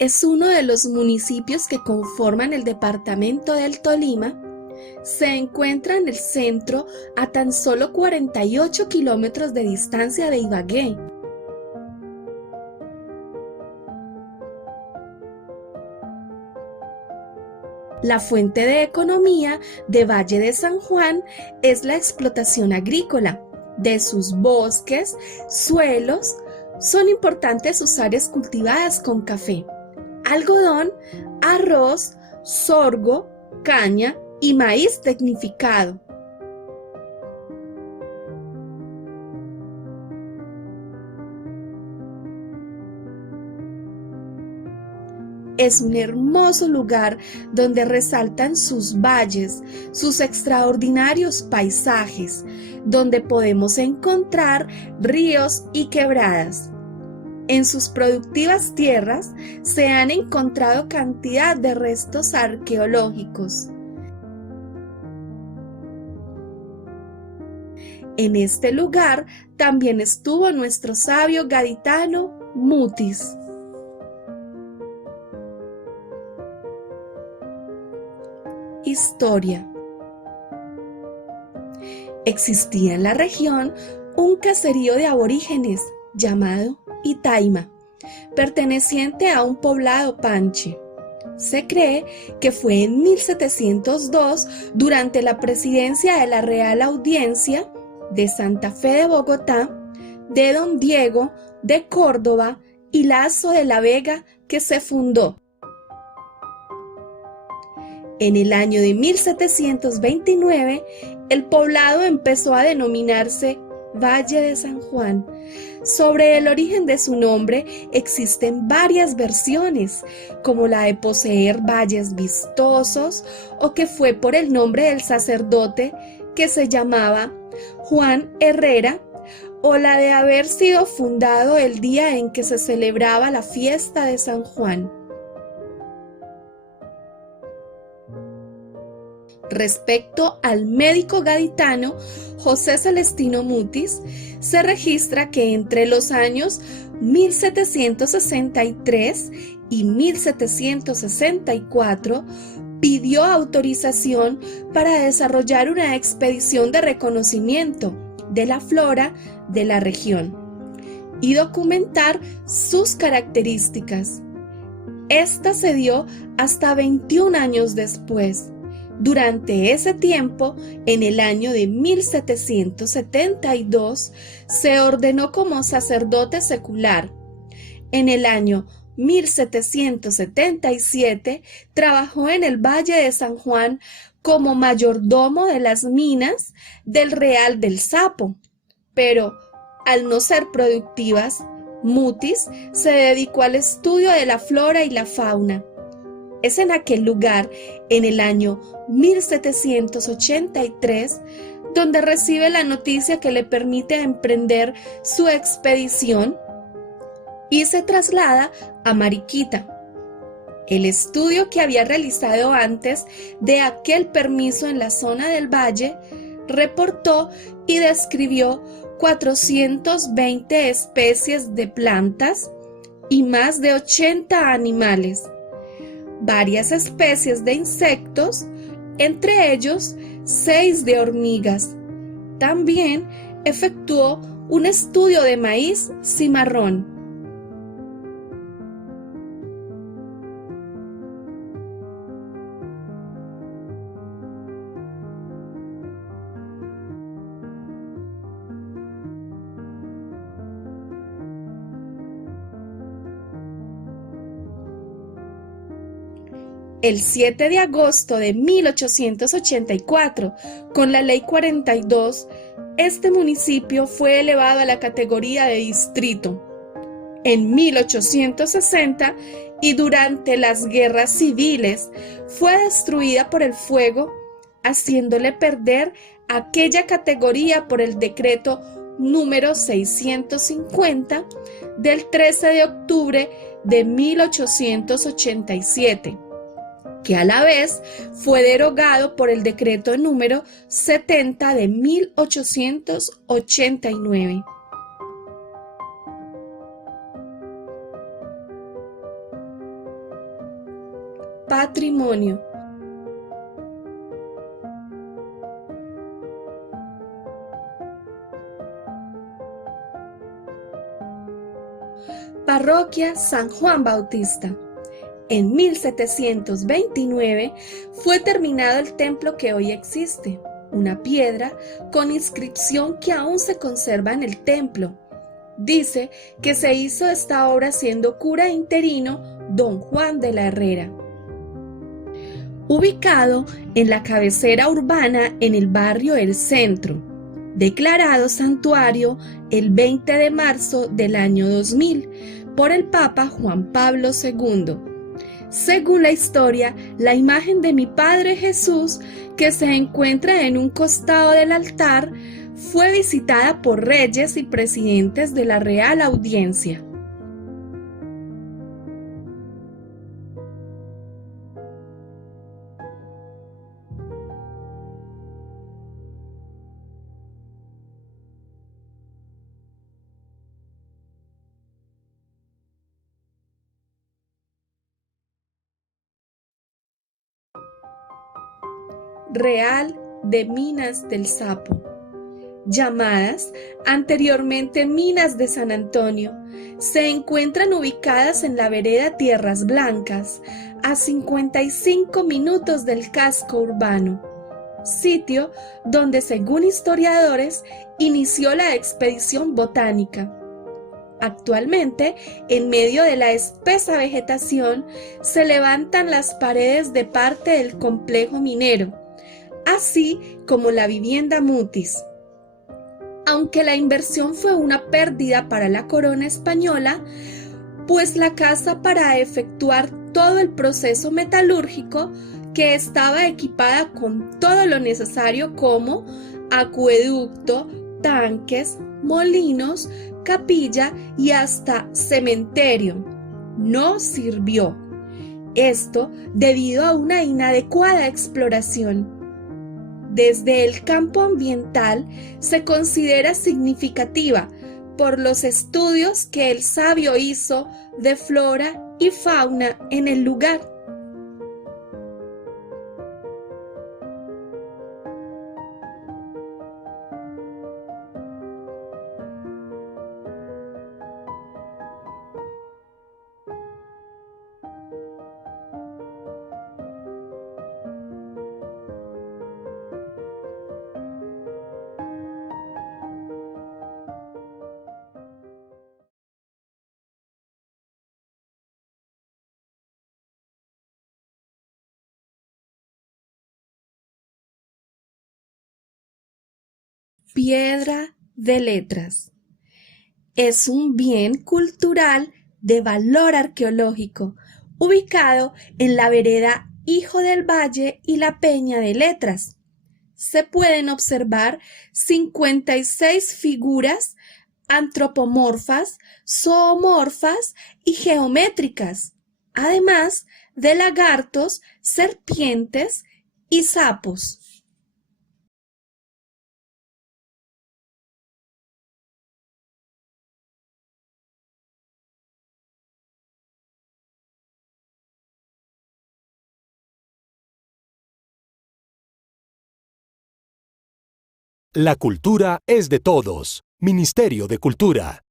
Es uno de los municipios que conforman el departamento del Tolima. Se encuentra en el centro a tan solo 48 kilómetros de distancia de Ibagué. La fuente de economía de Valle de San Juan es la explotación agrícola. De sus bosques, suelos, son importantes sus áreas cultivadas con café, algodón, arroz, sorgo, caña y maíz tecnificado. Es un hermoso lugar donde resaltan sus valles, sus extraordinarios paisajes, donde podemos encontrar ríos y quebradas. En sus productivas tierras se han encontrado cantidad de restos arqueológicos. En este lugar también estuvo nuestro sabio gaditano Mutis. Historia. Existía en la región un caserío de aborígenes llamado Itaima, perteneciente a un poblado panche. Se cree que fue en 1702, durante la presidencia de la Real Audiencia de Santa Fe de Bogotá, de don Diego de Córdoba y Lazo de la Vega, que se fundó. En el año de 1729, el poblado empezó a denominarse Valle de San Juan. Sobre el origen de su nombre existen varias versiones, como la de poseer valles vistosos o que fue por el nombre del sacerdote que se llamaba Juan Herrera, o la de haber sido fundado el día en que se celebraba la fiesta de San Juan. Respecto al médico gaditano José Celestino Mutis, se registra que entre los años 1763 y 1764 pidió autorización para desarrollar una expedición de reconocimiento de la flora de la región y documentar sus características. Esta se dio hasta 21 años después. Durante ese tiempo, en el año de 1772, se ordenó como sacerdote secular. En el año 1777, trabajó en el Valle de San Juan como mayordomo de las minas del Real del Sapo. Pero, al no ser productivas, Mutis se dedicó al estudio de la flora y la fauna. Es en aquel lugar, en el año 1783, donde recibe la noticia que le permite emprender su expedición y se traslada a Mariquita. El estudio que había realizado antes de aquel permiso en la zona del valle reportó y describió 420 especies de plantas y más de 80 animales. Varias especies de insectos, entre ellos 6 de hormigas. También efectuó un estudio de maíz cimarrón. El 7 de agosto de 1884, con la Ley 42, este municipio fue elevado a la categoría de distrito. En 1860 y durante las guerras civiles fue destruida por el fuego, haciéndole perder aquella categoría por el decreto número 650 del 13 de octubre de 1887. Que a la vez fue derogado por el decreto número 70 de 1889. patrimonio. Parroquia San Juan Bautista. En 1729 fue terminado el templo que hoy existe, una piedra con inscripción que aún se conserva en el templo. Dice que se hizo esta obra siendo cura interino don Juan de la Herrera. Ubicado en la cabecera urbana en el barrio El Centro, declarado santuario el 20 de marzo del año 2000 por el Papa Juan Pablo II. Según la historia, la imagen de mi Padre Jesús, que se encuentra en un costado del altar, fue visitada por reyes y presidentes de la Real Audiencia. Real de Minas del Sapo, llamadas anteriormente Minas de San Antonio, se encuentran ubicadas en la vereda Tierras Blancas, a 55 minutos del casco urbano, sitio donde, según historiadores, inició la expedición botánica. Actualmente, en medio de la espesa vegetación, se levantan las paredes de parte del complejo minero, así como la vivienda Mutis. Aunque la inversión fue una pérdida para la corona española, pues la casa para efectuar todo el proceso metalúrgico, que estaba equipada con todo lo necesario como acueducto, tanques, molinos, capilla y hasta cementerio, no sirvió. Esto debido a una inadecuada exploración. Desde el campo ambiental se considera significativa por los estudios que el sabio hizo de flora y fauna en el lugar. Piedra de letras. Es un bien cultural de valor arqueológico, ubicado en la vereda Hijo del Valle y la Peña de Letras. Se pueden observar 56 figuras antropomorfas, zoomorfas y geométricas, además de lagartos, serpientes y sapos. La cultura es de todos. Ministerio de Cultura.